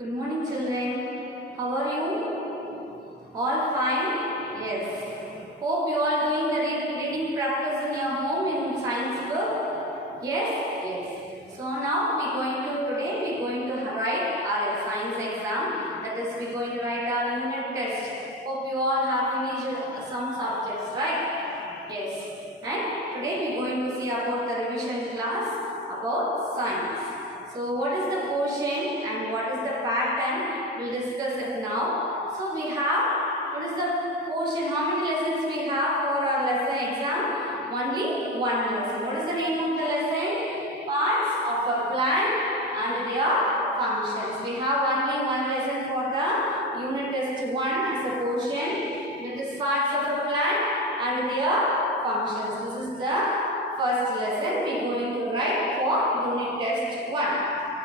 Good morning, children. How are you? All fine? Yes. Hope you all doing the reading practice in your home in science book. Yes? Yes. So now today we're going to write our science exam. That is, we're going to write our unit test. Hope you all have finished some subjects, right? Yes. And today we're going to see about the revision class about science. So what is the portion and what is the pattern? We'll discuss it now. So we have, what is the portion? How many lessons we have for our lesson exam? Only one lesson. What is the name of the lesson? Parts of a plant and their functions. We have only one lesson for the unit test 1 as a portion. That is parts of a plant and their functions. This is the first lesson we are going to write for unit test 1.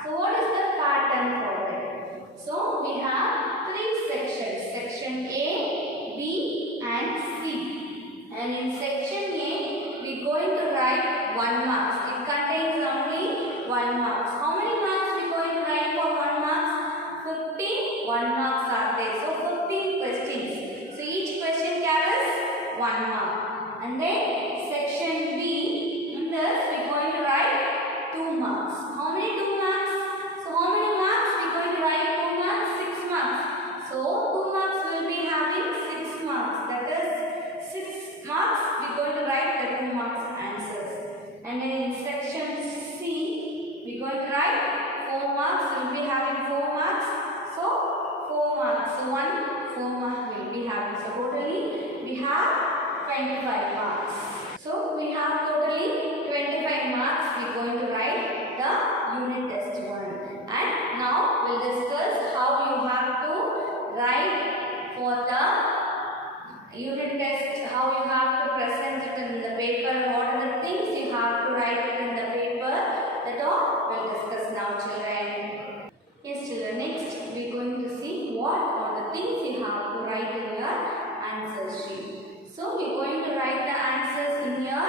So what is the pattern for it? So we have 3 sections. Section A, B and C. And in section A, we are going to write 1 marks. It contains only 1 marks. How many marks we are going to write for 1 marks? 15 1 marks are there. So 15 questions. So each question carries 1 mark. And then section B, in this we are going to write 2 marks. How many 2 marks? So how many marks we are going to write 2 marks? 6 marks. So 2 marks will be having 6 marks. That is 6 marks we are going to write the 2 marks answers. And then in section C we are going to write 4 marks. We will be having 4 marks. So 4 marks. So 4 mark will be having. So totally we have 25 marks. So we have totally 25 marks we are going to write the unit test 1. And now we'll discuss how you have to write for the unit test, how you have to present it in the paper, what are the things you have to write it in the paper. That all we'll discuss now, children. Yes, children, next we are going to see what are the things you have to write in your answer sheet. So we are going to write the answers in your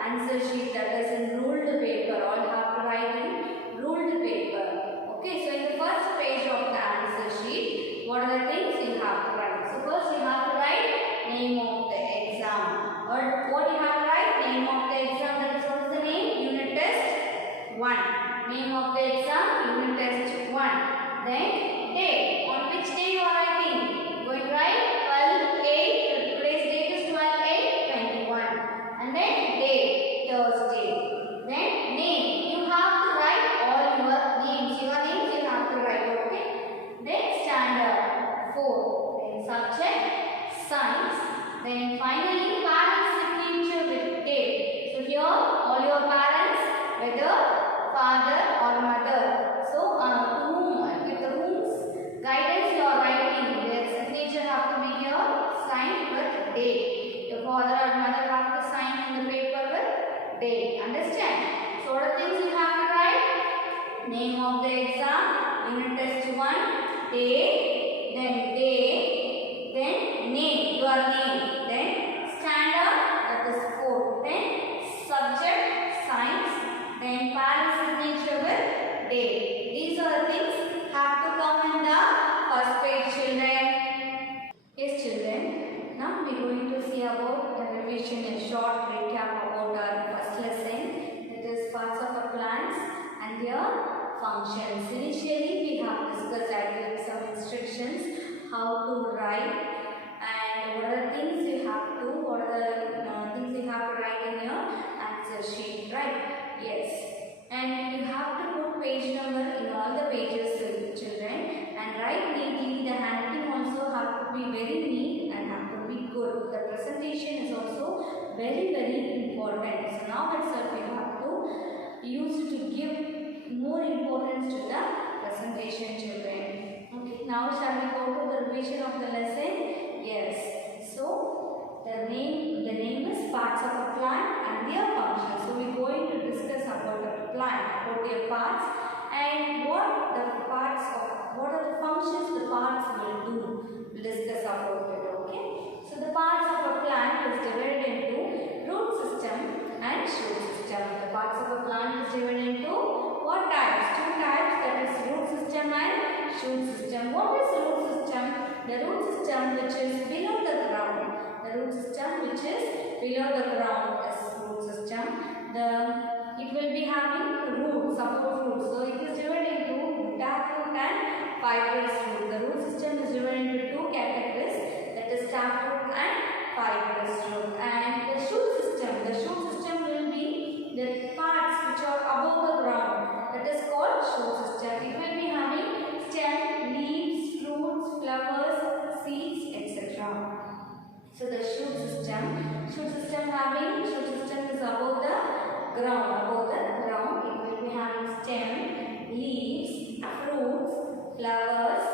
answer sheet, that is in ruled paper. All have to write in ruled paper. Okay, so in the first page of the answer sheet, what are the things you have to write? So first you have to write name of the exam. Or what you have to write? Name of the exam. That is, what is the name? Unit test 1. Name of the exam, unit test 1. Then day. On which day you are writing? Going to write 12/8. Today's date is 12/8/21. And then day, Thursday. Then name. You have to write all your names. Your names you have to write. Okay. Then standard 4. Then subject science. Then finally parents' signature with date. So here all your parents, whether father or mother. So with whom's guidance you are writing, their signature have to be here signed with date. Your father or mother have to sign in the paper with date. Understand? So what are things you have to write? Name of the exam, unit test 1, day, then name, your name, then standard, that is 4, then subject science, then parent signature with date. These are the things have to come in the first page, children. Yes, children. Now we are going to see about the revision, a short recap about our first lesson. That is parts of a plants and their functions. Initially we have discussed, I gave some instructions how to write and what are the things you have to, what are the things you have to write in your answer sheet, right? Yes. And you have to put page number in all the pages, children, and write neatly. The handwriting also have to be very neat and have to be good. The presentation is also very, very important. So now itself we have to use to give more importance to the presentation, children. Okay, now shall we go to the revision of the lesson? Yes. So the name is parts of a plant and their functions. So we are going to discuss about a plant, about their parts, and what are the functions the parts will do. We'll discuss about it. Okay. So the parts of a plant is divided into root system and shoot system. The parts of a plant is divided into what types? 2 types, that is root system and shoot the root system which is below the ground. The root system which is below the ground is root system. It will be having roots, support roots. So it is divided into taproot and fibrous root. The root system is divided into two categories, that is taproot and fibrous root. And the shoot system will be the parts which are above the ground. That is called shoot system. It will be having stem, leaves, fruits, flowers, seeds, etc. So the shoot system is above the ground. It will be having stem, leaves, fruits, flowers,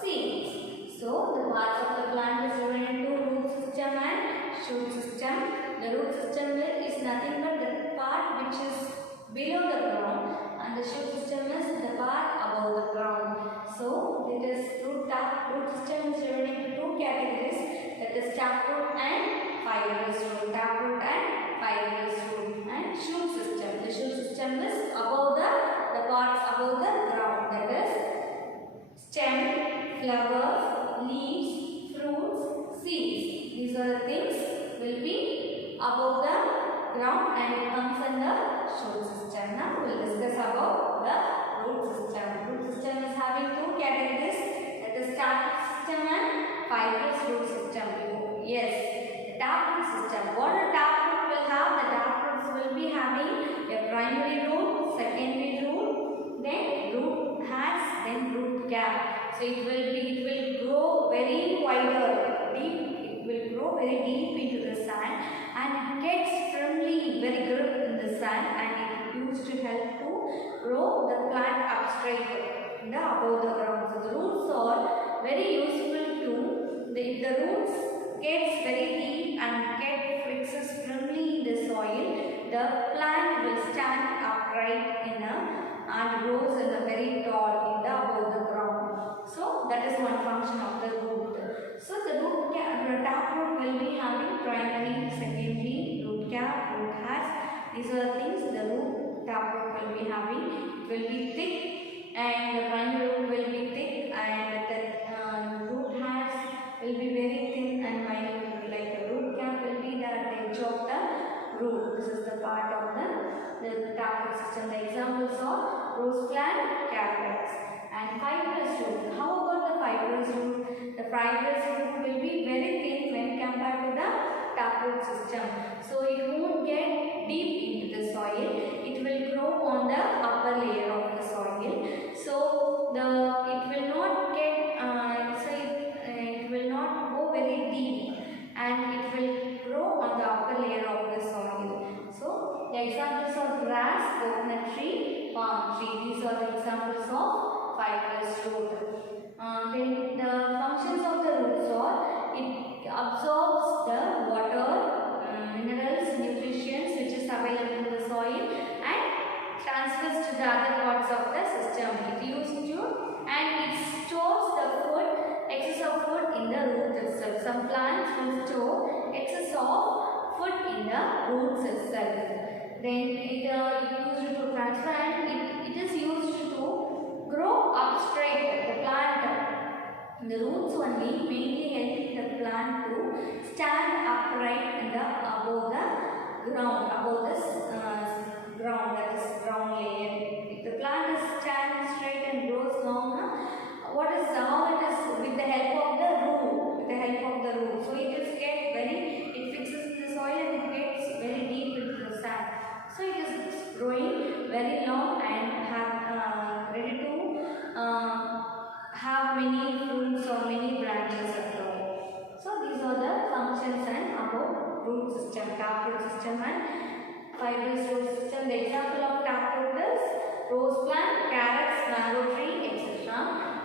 seeds. So the parts of the plant is divided into root system and shoot system. The root system is nothing but the part which is below the ground, and the shoot system is the part above the ground. So it is root system is divided into two categories, that is taproot and fibrous root. Taproot and fibrous root. And shoot system. The shoot system is above the parts above the ground, that is stem, flowers, leaves, fruits, seeds. These are the things will be above the ground and it comes in the shoot system. Now we will discuss about the root system. Root system is having two categories, that is taproot system and fibrous root system. Yes, the taproot system. What a taproot will have? The taproots will be having a primary root, secondary root, then root hairs, then root cap. So it will grow very wider, deep. It will grow very deep into the sand, and it gets firmly very grip in the sand, and it used to help to grow the plant up straight in the above the ground. So the roots are very useful to, if the roots gets very deep and fixes firmly in the soil, the plant will stand upright and grows in a very tall in the above the ground. So that is one function of the root. So the taproot will be having primary, secondary, root cap, root hairs. These are the things the root taproot will be having. It will be thick, and the primary root will be thick, and the root hairs will be very thin and minute. Like the root cap will be the edge of the root. This is the part of the taproot system. The examples are rose plant, cabbage, and fibrous root. How about the fibrous root? The fibrous root will be very thin when compared to the taproot system. So it won't get deep into the soil. It will grow on the upper layer of the soil. So it will not get it will not go very deep, and it will grow on the upper layer of the soil. So the examples are grass, coconut tree, palm tree. These are the examples of fibrous root. Then the functions of the roots are, it absorbs the water, minerals, nutrients which is available in the soil, and transfers to the other parts of the system. It used to, and it stores the food, excess of food in the root itself. Some plants will store excess of food in the roots itself. Then it used to transfer, and it is used to grow up straight. The plant, the roots only mainly helping the plant to stand upright in the above the ground, above this ground, that is ground layer. If the plant is standing straight and grows long, how it is with the help of the root. So it fixes in the soil and it gets very deep into the sand. So it is growing very long and ready to have many fruits or many branches at all. So these are the functions and about root system, taproot system and fibrous root system. The example of taproot is rose plant, carrots, mango tree, etc.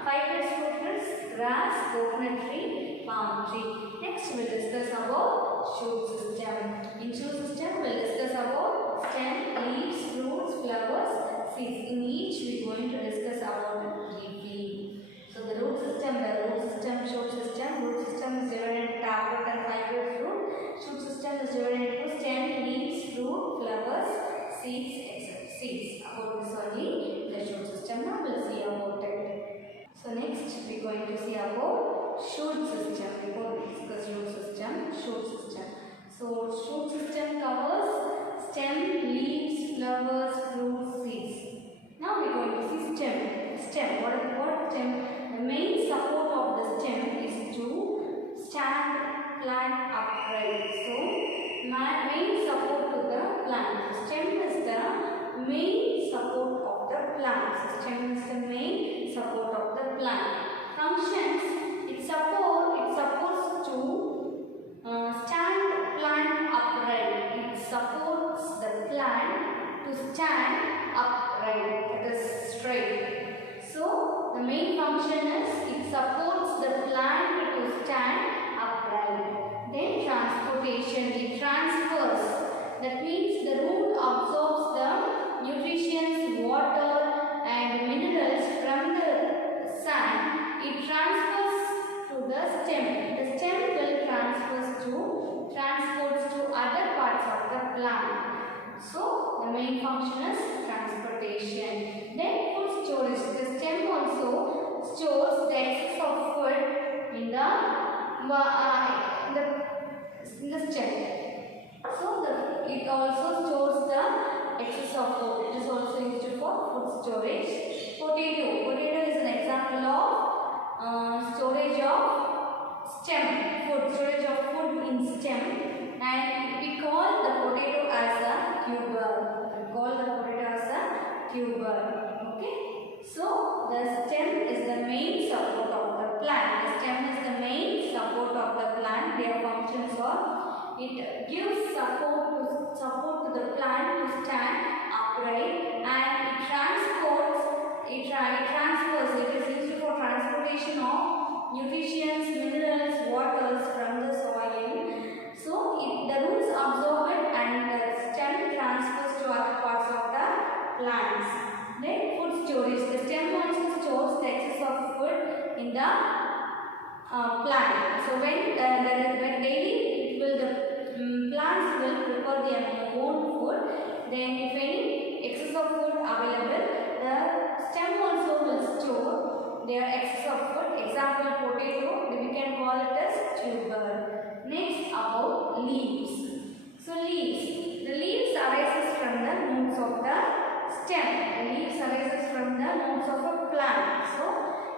Fibrous root is grass, coconut tree, palm tree. Next we will discuss about shoot system. In shoot system we will discuss about stem, leaves, fruits, flowers, seeds. In each we are going to discuss about it briefly. So the root system, shoot system. Root system is divided into taproot and fibrous root. Shoot system is divided into stem, leaves, fruit, flowers, seeds, etc. About this only the shoot system. Now we will see about it. So So next we are going to see about shoot system. Before we discuss root system, shoot system. So shoot system covers stem, leaves, flowers, fruits, seeds. Now we are going to see stem. Stem. What is stem? The main support of the stem is to stand plant upright. So main support to the plant. The stem is the main support of the plant. So stem is the main support of the plant. Functions. It supports to stand plant upright. It supports the plant to stand upright. That is straight. So the main function is it supports the plant to stand upright. Then transportation. It transfers. That means the root absorbs the nutrients, water and minerals from the sand. It transfers to the stem. The stem will transports to other parts of the plant. So the main function is transportation. Then food storage. The stem also stores the excess of food in the stem. So it also stores the excess of food. It is also used for food storage. Potato. Potato is an example of storage of stem. Storage of food in stem. And we call the potato as a tuber. Okay. So the stem is the main support of the plant. The stem is the main support of the plant. Their functions are it gives support to the plant to stand upright, and it transfers. It is used for transportation of nutrients, minerals, waters from the soil. So the roots absorb it and the stem transfers to other parts of the plants. Then food storage. The stem also stores the excess of food in the plant. So when daily the plants will prepare their own food. Then if any excess of food available, the stem also will store their excess of food. Example potato, we can call it as tuber. Next about leaves. So leaves. The leaves arises from the roots of the stem. The leaves arises from the roots of a plant. So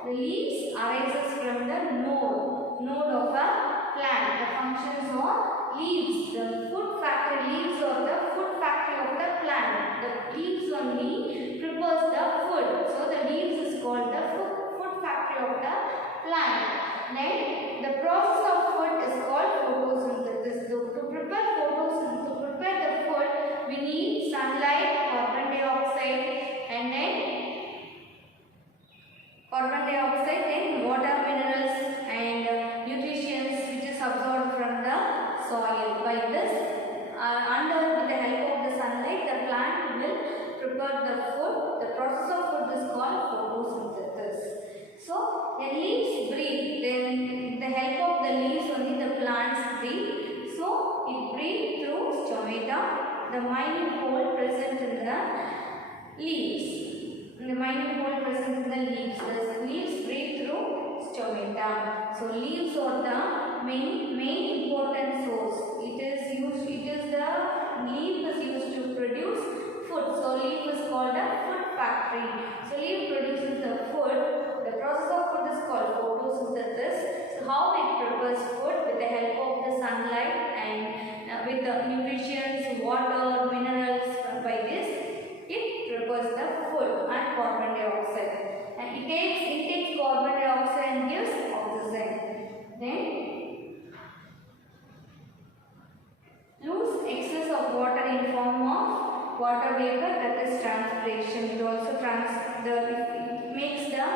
the leaves arises from the node of a plant. The functions are leaves. The food factory leaves or the food factory of the plant. The leaves only prepares the food. So the leaves is called the food factory of the plant. Then the process of food is called photosynthesis. So to prepare the food, we need sunlight, carbon dioxide, and then water, minerals, and nutrients which is absorbed from the soil. By this, with the help of the sunlight, the plant will prepare the food. The process of food is called photosynthesis. So the leaves breathe. Then with the help of the leaves only the plants breathe. So it breathes through stomata, the minute hole present in the leaves. The minute hole present in the leaves. The leaves breathe through stomata. So leaves are the main important source. The leaf is used to produce food. So leaf is called a food factory. So leaf produces the food. The process of food is called photosynthesis. So how it prepares food? With the help of the sunlight and with the nutrients, water, minerals. By this, it prepares the food and carbon dioxide. And it takes carbon dioxide and gives oxygen. Then lose excess of water in form of water vapor, that is transpiration. It also it makes the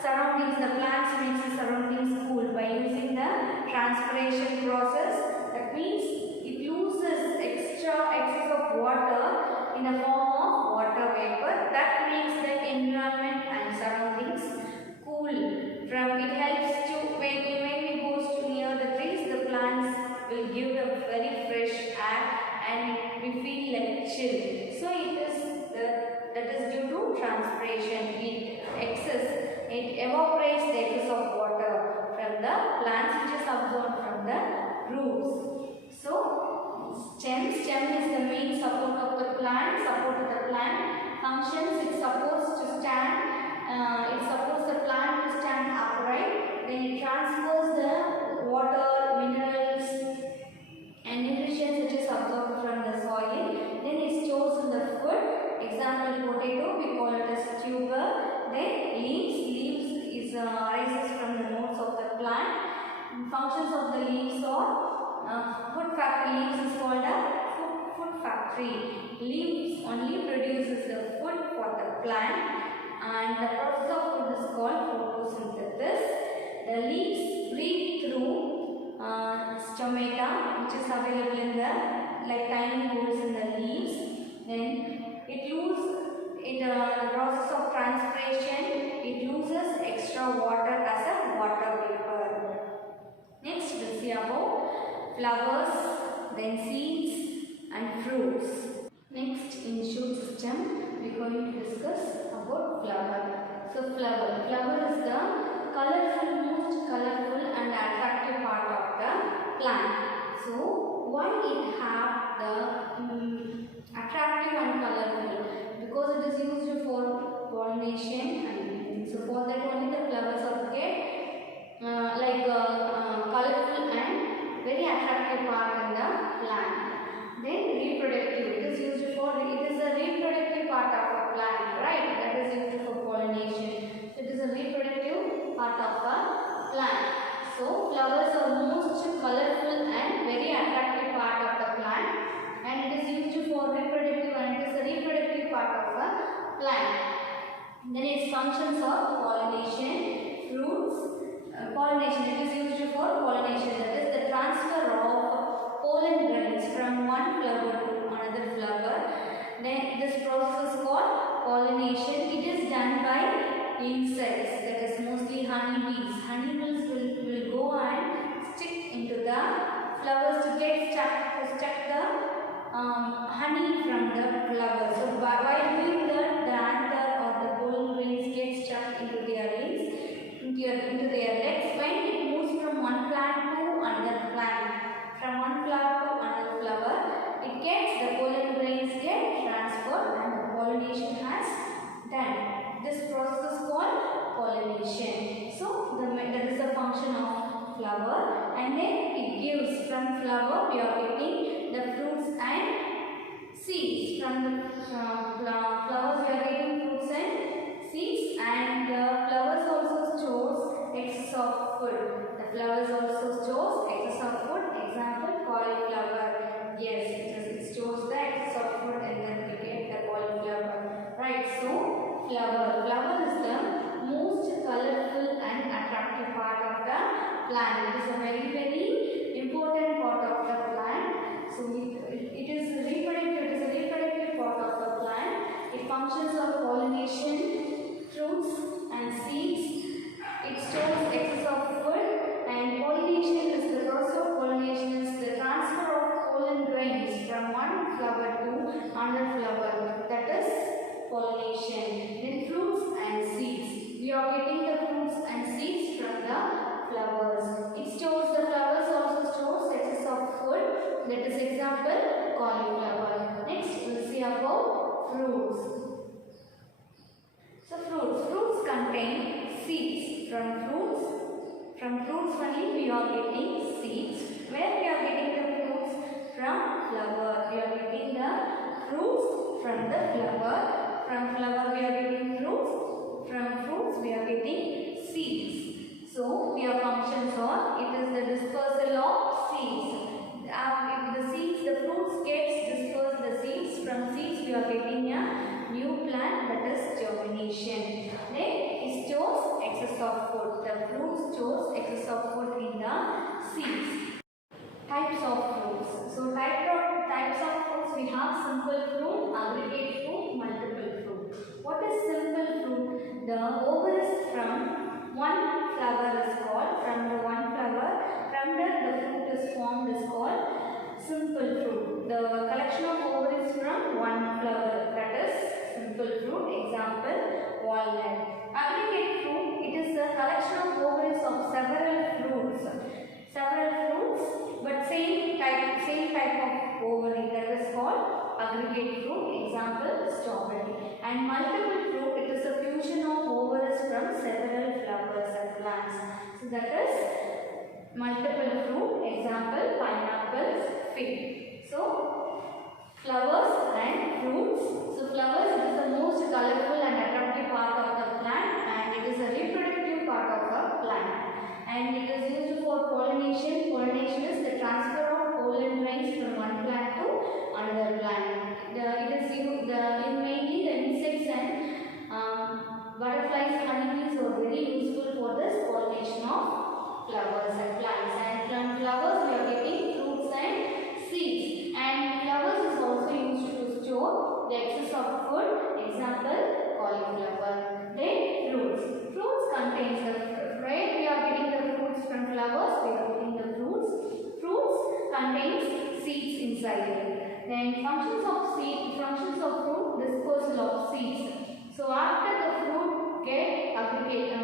surroundings, the plants makes the surroundings cool by using the transpiration process. That means it loses excess of water in the form of water vapor. That makes the environment and surroundings cool. It helps to when we go near the trees, the plants will give a very fresh air and we feel like chill. So that is due to transpiration. it evaporates the excess of water from the plants which is absorbed from the roots. So stem is the main support of the plant. Support of the plant functions. It supports to stand. It supports the plant to stand upright. Then it transfers the water, minerals, and nutrition which is absorbed from the soil. Then it stores in the food. Example, potato, we call it as tuber. Then leaves is arises from the nodes of the plant. Functions of the leaves are food factory. Leaves is called a food factory. Leaves only produces the food for the plant, and the process of food is called photosynthesis. The leaves breathe through stomata, which is available in the tiny holes in the leaves. Then the process of transpiration, it loses extra water as a water vapor. Next we'll see about flowers, then seeds and fruits. Next in shoot system we are going to discuss about flower. So flower is the most colorful and attractive part of the plant. So why it have the attractive and colorful? Because it is used for pollination and so for that only the flowers are get colorful and very attractive part in the plant. Then reproductive, it is a reproductive part of a plant, right? That is used for pollination. So it is a reproductive part of a plant. So flowers are most colorful and very attractive part of the plant, and it is used for reproductive, and it is a reproductive part of a plant. Then its functions are pollination, fruits. Pollination, it is used for pollination, that is the transfer of pollen grains from one flower to another flower. Then this process is called pollination. It is done by insects, that is mostly honeybees. Honeybees will go and stick into the flowers to get stuck the honey from the flower. So by doing that, the anther or the pollen grains get stuck into their rings, into their legs. When it moves from one plant to another plant, from one flower to another flower, the pollen grains get transferred and the pollination has done. This process is called pollination. So that is the function of flower, and then it gives from flower we are getting the fruits and seeds. From the flowers we are getting fruits and seeds, and the flowers also stores excess of food. The flowers also stores excess of food. Example, cauliflower. Yes, it stores the excess of food and then we get the cauliflower. Right, so flower is the most colorful and attractive part of the plant. It is a very important part of the plant. So it is a reproductive part of the plant. It functions of pollination, fruits and seeds. It stores excess of food, and pollination is the process of pollination is the transfer of pollen grains from one flower to another flower. That is pollination. Then fruits and seeds. We are getting the fruits and seeds from the flowers. The flowers also stores excess of food. That is example, cauliflower. Next we will see about fruits. So fruits contain seeds. From fruits only we are getting seeds. Where we are getting the fruits? From flower. We are getting the fruits from the flower. From flower we are getting fruits. From fruits we are getting seeds. So their functions are, it is the dispersal of seeds. If the fruits gets dispersed the seeds. From seeds we are getting a new plant, that is germination. Then it stores excess of food. The fruit stores excess of food in the seeds. Types of fruits. So types of fruits we have simple fruit, aggregate fruit, multiple fruit. What is simple fruit? The ovaries from one flower is called, from that the fruit is formed is called simple fruit. The collection of ovaries from one flower, that is simple fruit. Example, walnut. Aggregate fruit, aggregate fruit, example strawberry. And multiple fruit, it is a fusion of ovaries from several flowers and plants. So that is multiple fruit, example pineapples, fig. So flowers and fruits. So flowers, it is the most colorful and attractive part of the plant, and it is a reproductive part of the plant. And it is used for pollination. Pollination is the transfer of pollen grains from one plant to another plant. It is used in mainly the insects and butterflies, honeybees are very useful for this pollination of flowers and plants. And from flowers we are getting fruits and seeds. And flowers is also used to store the excess of food. Example cauliflower. Then fruits. Fruits contains the where we are getting the fruits from flowers, we are getting the fruits. Fruits contains seeds inside it. Then functions of fruit, dispersal of seeds. So after the fruit get aggregated,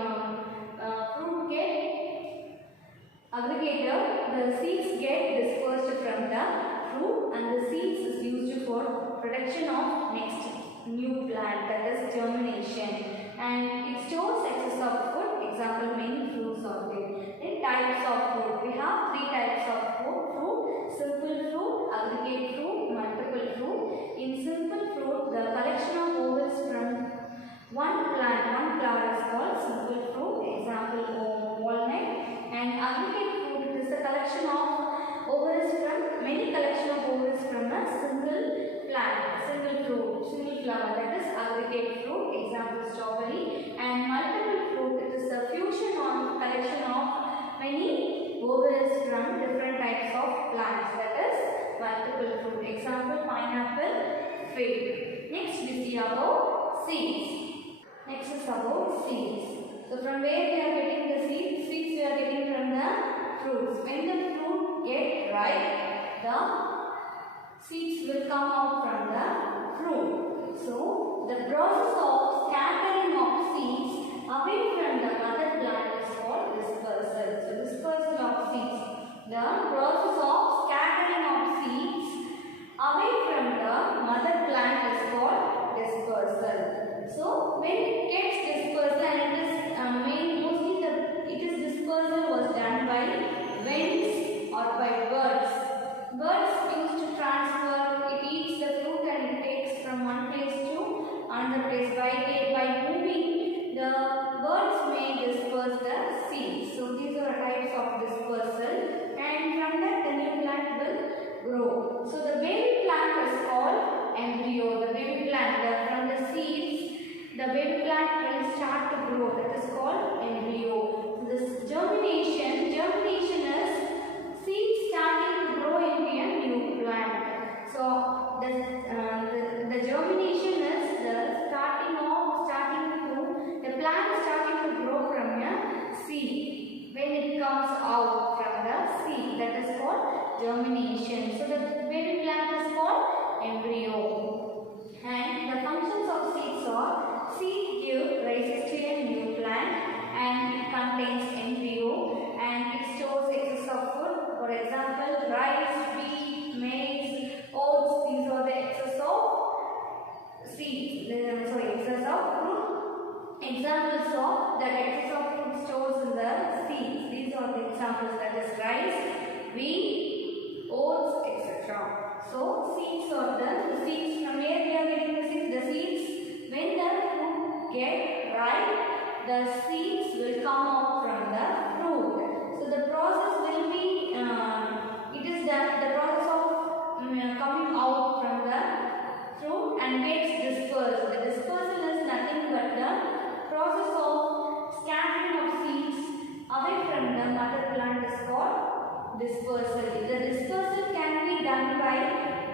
the seeds get dispersed from the fruit, and the seeds is used for production of next new plant, that is germination. And it stores excess of food. Example, many fruits are there. Then types of fruit. We have three types of fruit. Simple fruit, aggregate fruit, multiple fruit. In simple fruit, the collection of ovals from one plant, one flower is called simple fruit. Example, walnut. And aggregate fruit, it is the collection of ovals from many collection of ovals from a single plant, single fruit, single flower, that is aggregate fruit. Example, strawberry. And multiple fruit, it is the fusion or collection of many ovals from different types of plants, that is multiple fruit. Example, pineapple, fig. Next we see about seeds. Next is about seeds. So from where we are getting the seeds? Seeds we are getting from the fruits. When the fruit get ripe, the seeds will come out from the fruit. So the process of scattering of seeds away from the mother plant is called dispersal. So dispersal of seeds. The process of scattering of seeds away from the mother plant is called dispersal. So when it gets dispersal, and it is dispersal was done by winds or by birds. Birds used to transfer, it eats the fruit and it takes from one place to another place. By moving, the birds may disperse the seeds. So these are types of dispersal, and from that the new plant will grow. So the baby plant is called embryo. The baby plant, from the seeds, the baby plant will start to grow. That is called embryo. This germination is seeds starting to grow into a new plant. So the germination is the the plant starting to grow from a seed. When it comes out from the seed, that is called germination. So the baby plant is called embryo. And the functions of seeds are: seed give rises to a new plant, and it contains embryo, and it stores excess of food. For example, rice, wheat, maize, oats, these are the excess of seeds, excess of fruit. Examples of the excess of fruit stores in the seeds. These are the examples, that is rice, wheat, oats, etc. So seeds are the seeds. From where we are getting the seeds? The seeds, when the fruit get ripe, the seeds will come out from the fruit. So the process will be, the process of coming out from the fruit and gets dispersed. The dispersal is nothing but the process of scattering of seeds away from the mother plant is called dispersal. The dispersal can be done by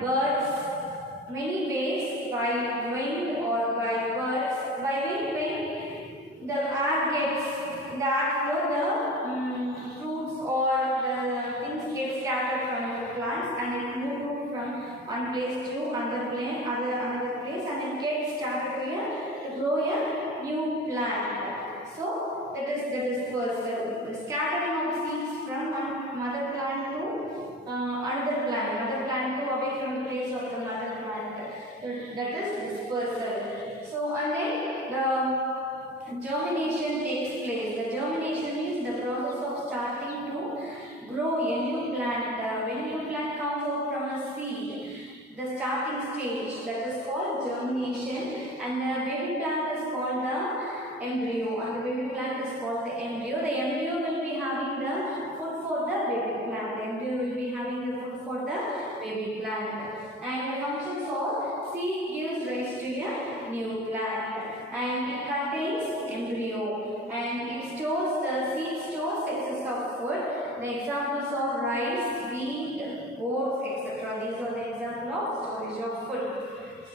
birds, many ways, by wind or by birds. By wind, when the air flow, the fruits or the things get scattered from the plants, and it moves from one place to another place, and it gets started to grow a new plant. So that is the dispersal, the scattering of seeds from one mother plant to another plant to away from the place of the mother plant. and the baby plant is called the embryo, and the baby plant is called the embryo. The embryo will be having the food for the baby plant. The embryo will be having the food for the baby plant. And the functions of seed gives rise to a new plant, and it contains embryo, and it stores, the seed stores excess of food. The examples of rice, wheat, oats, etc. These are the example of storage of food.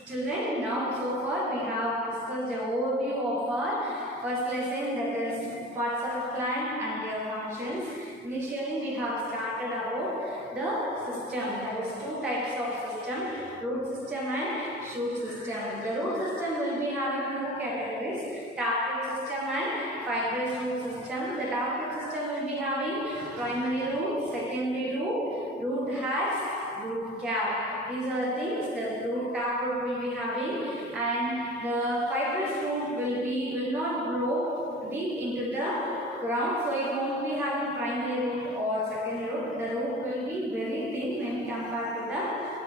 Children, now so far we have discussed the overview of our first lesson, that is parts of a plant and their functions. Initially we have started about the system. There is two types of system, root system and shoot system. The root system will be having two categories, taproot system and fibrous root system. The taproot system will be having primary root, secondary root, root hairs, root cap. These are the things the root taproot will be having, and the fibrous root will not grow deep into the ground, so it won't be having primary root or secondary root. The root will be very thin when compared to the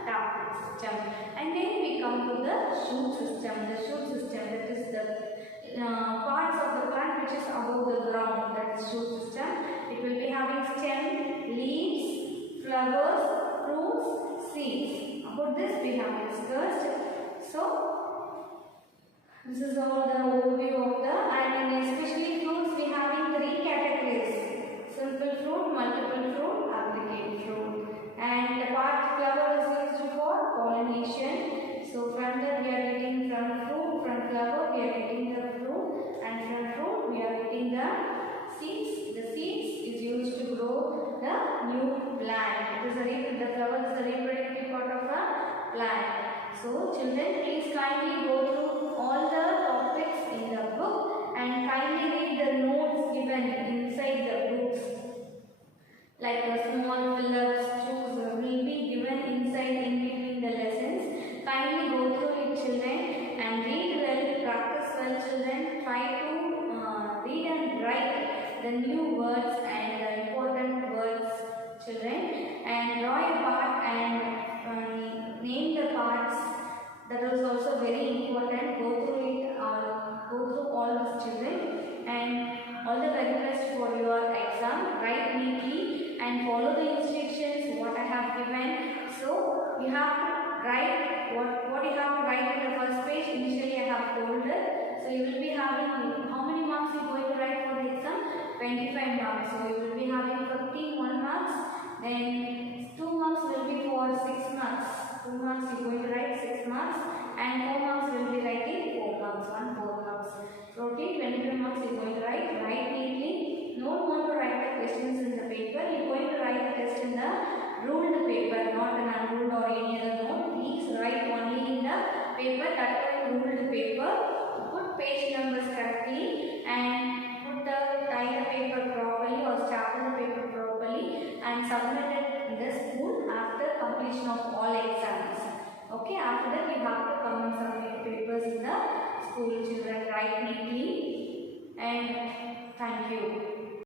taproot system. And then we come to the shoot system. The shoot system, that is the parts of the plant which is above the ground, that is shoot system. It will be having stem, leaves, flowers, fruits, seeds. About this we have discussed. So this is all the overview of the, and especially fruits we having three categories: simple fruit, multiple fruit, applicate fruit. And the part flower is used for pollination. So from that we are getting from fruit, from flower we are getting the fruit, and from fruit we are getting the seeds. The seeds is used to grow the new plant. It is the flower is the reproductive part of a plant. So children, please kindly go through all the topics in the book and kindly read the notes given inside the books. Like the small fill-ups, choose will be given inside in between the lessons. Kindly go through it, children, and read well, practice well, children. Try to read and write the new words and the important words, children, and draw a part and name the parts. That is also very important. Go through it, go through all these, children, and all the very best for your exam. Write neatly and follow the instructions what I have given. So you have to write what you have to write in the first page. Initially I have told it. So you will be having, how many marks you are going to write for the exam? 25 marks. So you will be having 15 1 marks. Then 2 marks will be for 6 marks. 2 marks you are going to write 6 marks, and 4 marks will be writing 4 marks, 4 marks. So 25 marks you are going to write. Write neatly. No want to write the questions in the paper. You are going to write the test in the ruled paper, not an unruled or any other note. Please write only in the paper, that is ruled paper. Put page numbers correctly and put tie the paper properly or staple the paper properly and submit it in the school after completion of all exams. Okay, after that you have to come and submit papers in the school, children. Write neatly, and thank you.